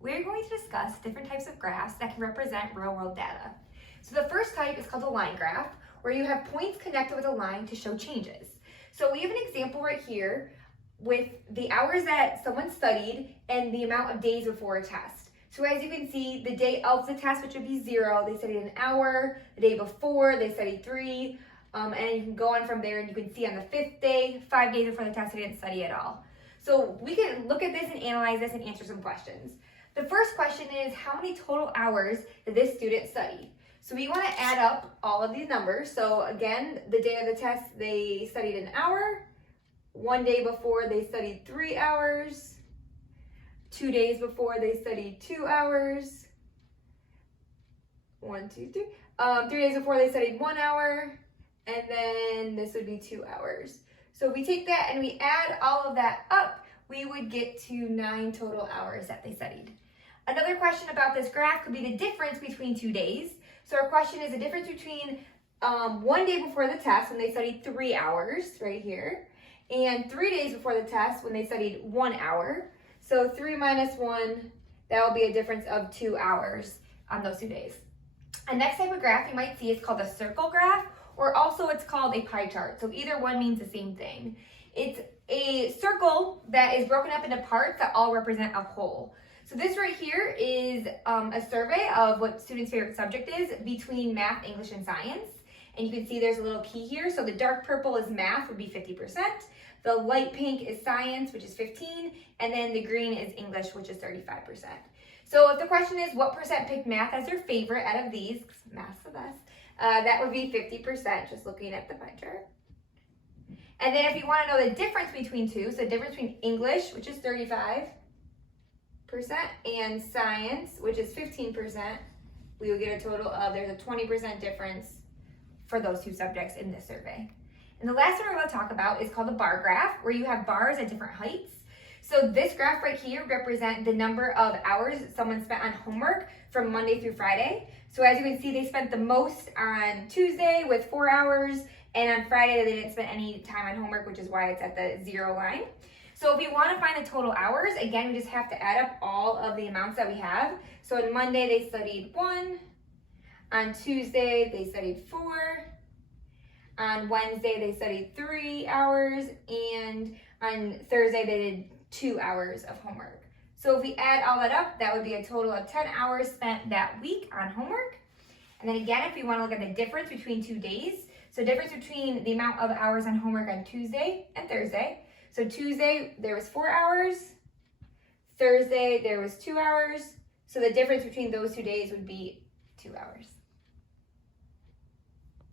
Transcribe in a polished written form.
we're going to discuss different types of graphs that can represent real-world data. So the first type is called a line graph, where you have points connected with a line to show changes. So we have an example right here with the hours that someone studied and the amount of days before a test. So as you can see, the day of the test, which would be 0, they studied an hour. The day before, they studied 3. And you can go on from there, and you can see on the 5th day, 5 days before the test, they didn't study at all. So we can look at this and analyze this and answer some questions. The first question is, how many total hours did this student study? So we want to add up all of these numbers. So again, the day of the test, they studied an hour. 1 day before, they studied 3 hours. 2 days before, they studied 2 hours. 1, 2, 3. 3 days before, they studied 1 hour. And then this would be 2 hours. So if we take that and we add all of that up, we would get to 9 total hours that they studied. Another question about this graph could be the difference between 2 days. So our question is the difference between 1 day before the test when they studied 3 hours, right here, and 3 days before the test when they studied 1 hour. So 3 minus 1, that will be a difference of 2 hours on those 2 days. A next type of graph you might see is called a circle graph, or also it's called a pie chart. So either one means the same thing. It's a circle that is broken up into parts that all represent a whole. So this right here is a survey of what students' favorite subject is between math, English, and science. And you can see there's a little key here. So the dark purple is math, would be 50%. The light pink is science, which is 15%. And then the green is English, which is 35%. So if the question is what percent picked math as their favorite out of these, 'cause math's the best, that would be 50%, just looking at the pie chart. And then if you want to know the difference between two, so the difference between English, which is 35%, and science, which is 15%, we would get a total of, there's a 20% difference for those two subjects in this survey. And the last one we're going to talk about is called the bar graph, where you have bars at different heights. So this graph right here represents the number of hours someone spent on homework from Monday through Friday. So as you can see, they spent the most on Tuesday with 4 hours, and on Friday they didn't spend any time on homework, which is why it's at the 0 line. So if you want to find the total hours, again, we just have to add up all of the amounts that we have. So on Monday they studied 1, on Tuesday they studied 4, on Wednesday they studied 3 hours, and on Thursday they did 2 hours of homework. So if we add all that up, that would be a total of 10 hours spent that week on homework. And then again, if you want to look at the difference between 2 days, so difference between the amount of hours on homework on Tuesday and Thursday. So Tuesday, there was 4 hours. Thursday, there was 2 hours. So the difference between those 2 days would be 2 hours.